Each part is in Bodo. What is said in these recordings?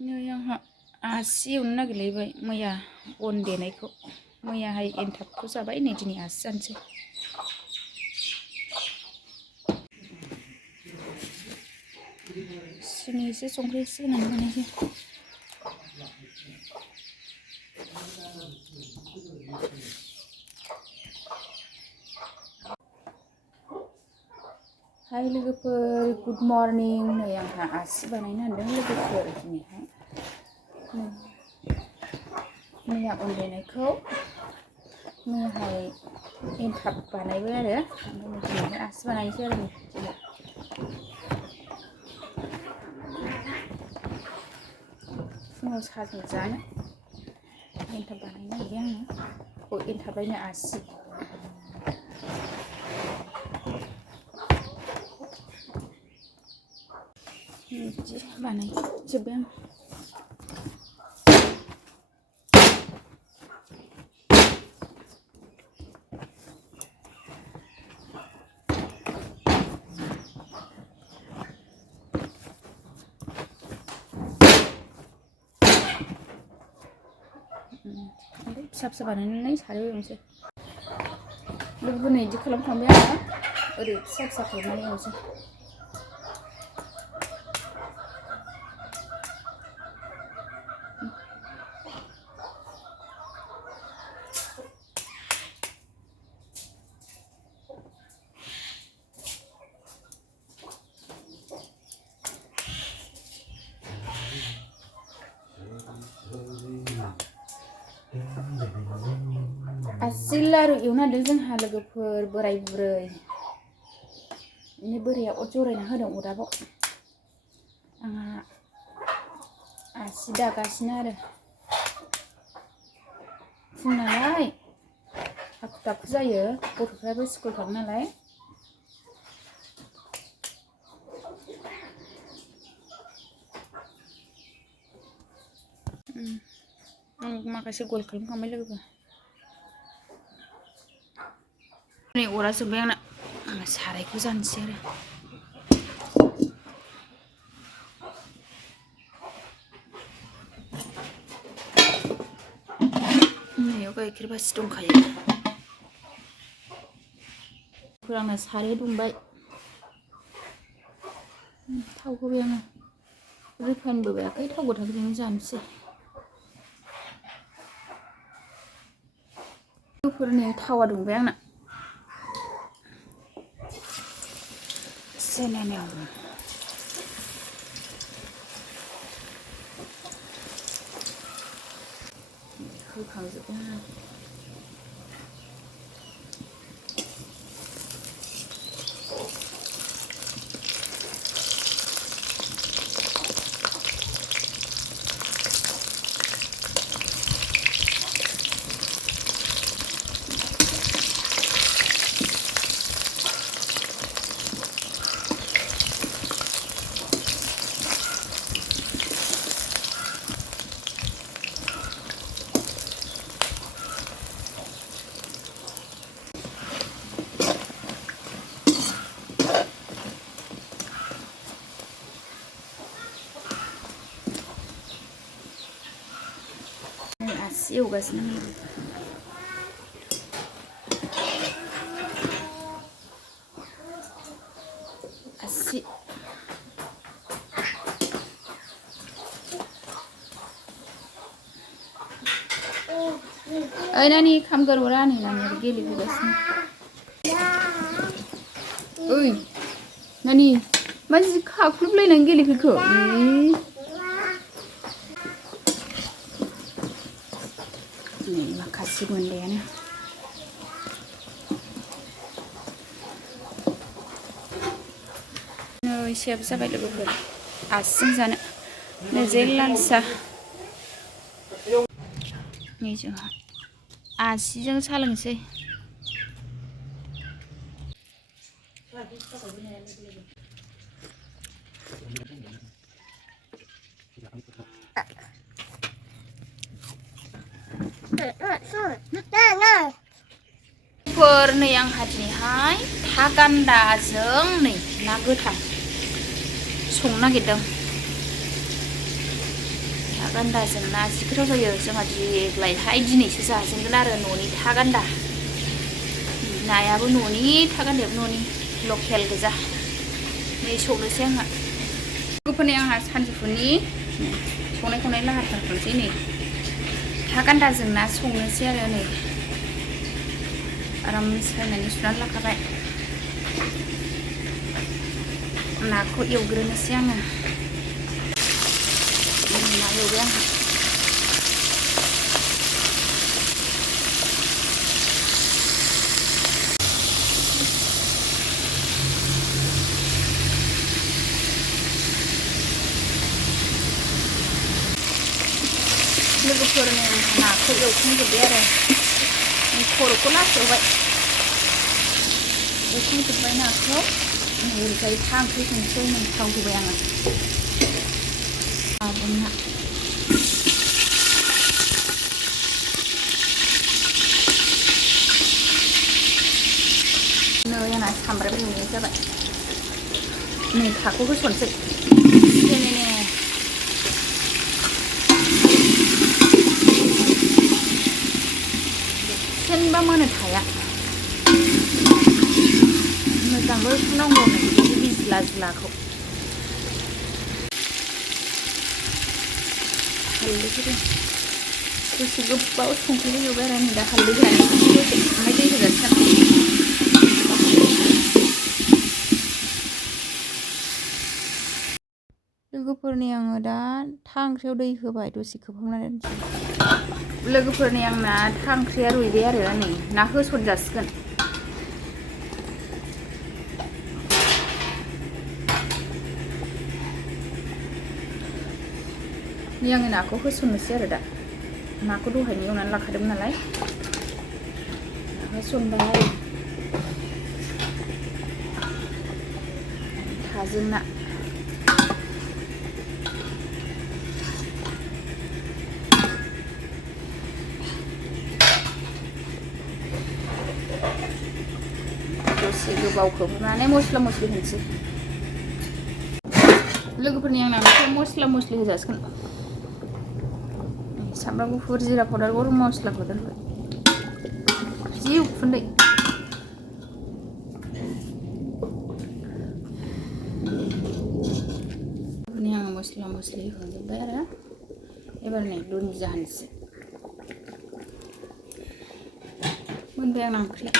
नै आंहा आसि एवनो नागिरलायबाय मैया अन देनायखौ मैयाहाय एनथाबखौ जाबाय नै दिनै आसि जानोसै सिनि एसे संख्रि एसे होनानै बानायसै हाय लोगोफोर गुड मर्निं नै आंहा आसि बानायनो सानदों लोगोफोर दिनैहाय मैया अन देनायखौ मैयाहाय एनथाब बानायबाय आरो ओमफ्राय दिनैहाय आसि बानायनोसै आरो दिनै फुङाव साहाजों जानो एनथाब बानायनो नागिरबाय आङो एनथाबलायनो आसि बिदि बानायजोब्बाय आं फिसा फिसा बानायनानै सारायाव एवनोसै लोगोफोरनो बिदि खालामखांबाय आङो ओरै फिसा फिसा खालामनानै एवनोसै आसि लारु एवनो नागिरदों जोंहा लोगोफोर बोराय बुरै बिनि बोराया अर जरायना होदों अरदाबाव आंहा आसि दागासिनो आरो फुं नालाय हाखु दाखु जायो गथ'फ्राबो स्कुल थाङो नालाय आं माखासे गल खालामखांबाय लोगोफोर नै अरा जोब्बाय आंना आङो सारायखौ जानोसै आरो नैयाव गाइखेर बासि दंखायो आंना साराया दुंबाय थाव होबाय आङो रिफाइनबो बायाखै थाव गोथांजोंनो जानोसै लोगोफोरनि थावा दुंबाय आंना सेनेनायाव होखांजोब्बाय आङो आसि एवगासिनो आसि ओइ नानि खामगोर अरा नै नानि गेलेफैगासिनो ओइ नानि मा जि खाख्लुबलायनानै गेलेफैखो नै माखासे मोनबायानो नै एसेयाबो जाबाय लोगोफोर आसिजों जानो नै जे लाल साह नै जोंहा आसिजों साहा लोंसै नै आंहा दिनैहाय था गान्दाजों नै ना गोथां संनो नागिरदों गान्दाजों ना जि गोथाव जायो जोंहा देग्लायहाय दिनैसो जाजेनगोन आरो न'नि था गान्दा नायाबो न'नि था गान्दायाबो न'नि लकेल गोजा नै संनोसै आंहा लोगोफोरनि आंहा सानजौफुनि संनाय खावनाय लाहार फाहार खालामसै नै था गान्दाजों ना संनोसै आरो नै आराम सायनानै सुनानै लाखाबाय नाखौ एवग्रोनोसै आङो ना एवबाय आंहा लोगोफोरनि नाखौ एवखांजोब्बाय आरो खर'खौ लास्ट एवबाय एवखांजोब्बाय नाखौ ओरैजाय था ओंख्रि संसै थाव होबाय आङो ना नै आंना सामब्राम एवनाय जाबाय नै थाखौ होसनसै सेनबा मोनो थाया मोजांबो सुनांगौ बिदि बिज्ला जिलाखौ हालदै होदों दसे गोबाव संख्रि होबाय आरो नै दा हालदै होनानै दसे ओमफ्राय दै होजासिगोन लोगोफोरनि आङो दा था ओंख्रियाव दै होबाय दसे खोबहाबनानै दोनसै लोगोफोरनि आंना था ओंख्रिया रुइबाय आरो नै ना होसनजासिगोन नै आङो नाखौ होसननोसै आरो दा नाखौ दहायनो एवनानै लाखादोंमोन नालाय होसनबाय थाजों ना दसे गोबाव खोबहाबनानै मस्ला मस्लि होनोसै लोगोफोरनि आंना बेखौ मस्ला मस्लि होजासिगोन सामब्राम गुफुर जिरा पाउदार गरम मस्ला पाउदार होबाय जि उखुन्दै आङो मस्ला मस्लि होजोब्बाय आरो एबार नै दुन्दिया होनोसै मोनबाय आंना ओंख्रिया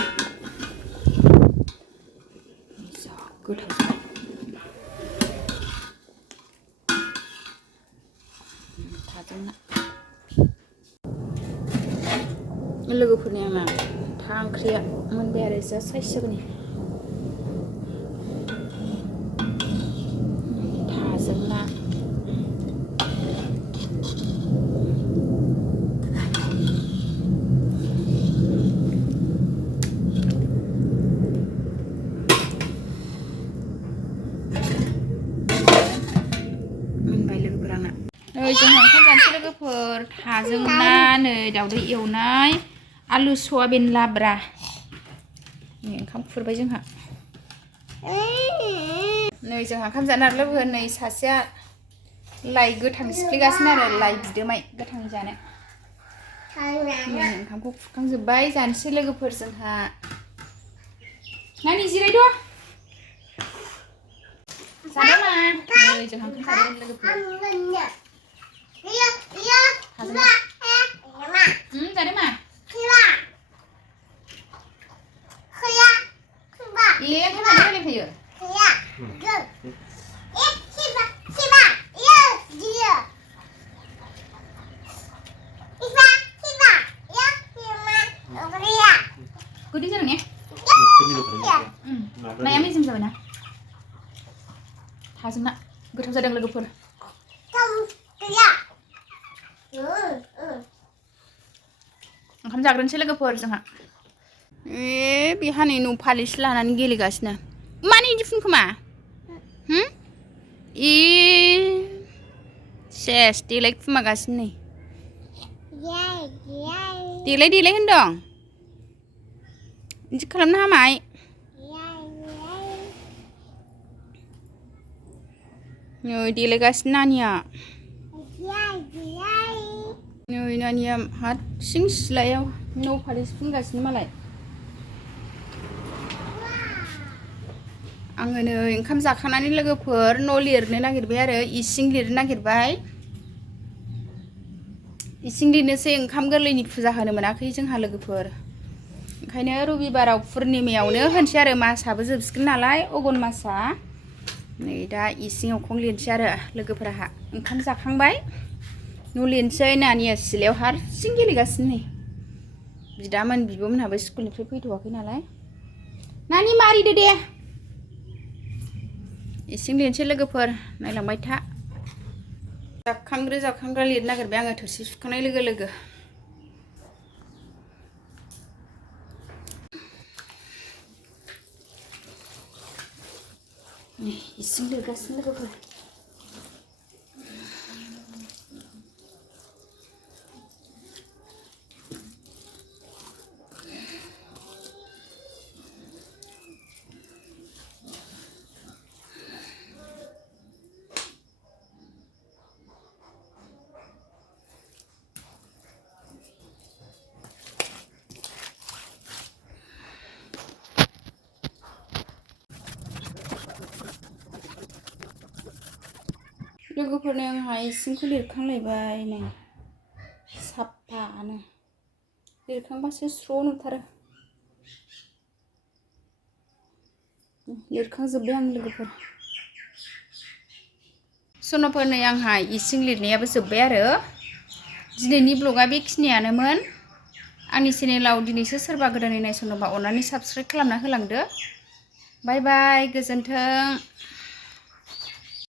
जा गोथाव थाजों ना लोगोफोरनि आंना था ओंख्रिया मोनबाय आरो जा साइज जाबाय थाजों ना मोनबाय लोगोफोर आंना नै जोंहा ओंखाम जानोसै लोगोफोर थाजों ना नै दावदै एवनाय आलु सयाबिन लाब्रा नै ओंखाम खुरबाय जोंहा नै जोंहा ओंखाम जानो आरो लोगो नै सासेया लाइ गोथां सिफ्लेगासिनो आरो लाइ बिदोमाय गोथां जानो नै ओंखामखौ खुरखांजोब्बाय जानोसै लोगोफोर जोंहा नानि जिरायद' जादो मा नै जोंहा ओंखाम जादों लोगोफोर जादो मा ए ओंखाम जानो रायलायखायो गोदै जादों ने नाया मेजेम जाबायना थाजों ना गोथाव जादों लोगोफोर ओंखाम जाग्रोनोसै लोगोफोर जोंहा बेहा नै न' पालिस लानानै गेलेगासिनो मानो इदि फुनखोमा सेस देलाय खुमागासिनो नै देलाय देलाय होनदों इदि खालामनो हामाय नै देलायगासिनो नानिया नानिया हारसिं सिलायाव न' फालिस फुनगासिनो मालाय आङो नै ओंखाम जाखांनानै लोगोफोर न' लिरनो नागिरबाय आरो इसिं लिरनो नागिरबाय इसिं लिरनोसै ओंखाम गोरलैनि फुजा होनो मोनाखै जोंहा लोगोफोर ओंखायनो रबिबाराव पुर्निमायावनो होनसै आरो मासाबो जोबसिगोन नालाय अगन मासा नै दा इसिं अखं लिरनोसै आरो लोगोफोरहा ओंखाम जाखांबाय न' लिरनोसै नानिया सिलायाव हारसिं गेलेगासिनो नै बिदामोन बिब'मोनहाबो स्कुलनिफ्राय फैथ'वाखै नालाय नानि मारिदो दे इसिं लिरनोसै लोगोफोर नायलांबाय था जाखांग्रा लिरनो नागिरबाय आङो थोरसि सुखांनाय लोगो लोगो इसिं लिरगासिनो लोगोफोर लोगोफोरनो आंहा इसिंखौ लिरखांलायबाय नै साफानो लिरखांबासो स्र' नुथारो लिरखांजोब्बाय आं लोगोफोर सन'फोर नै आंहा इसिं लिरनायाबो जोब्बाय आरो दिनैनि ब्लगा बेखिनियानोमोन आंनि चेनेलाव दिनैसो सोरबा गोदानै नायसनोबा अननानै साबस्क्राइब खालामना होलांदो बाय बाय गोजोन्थों।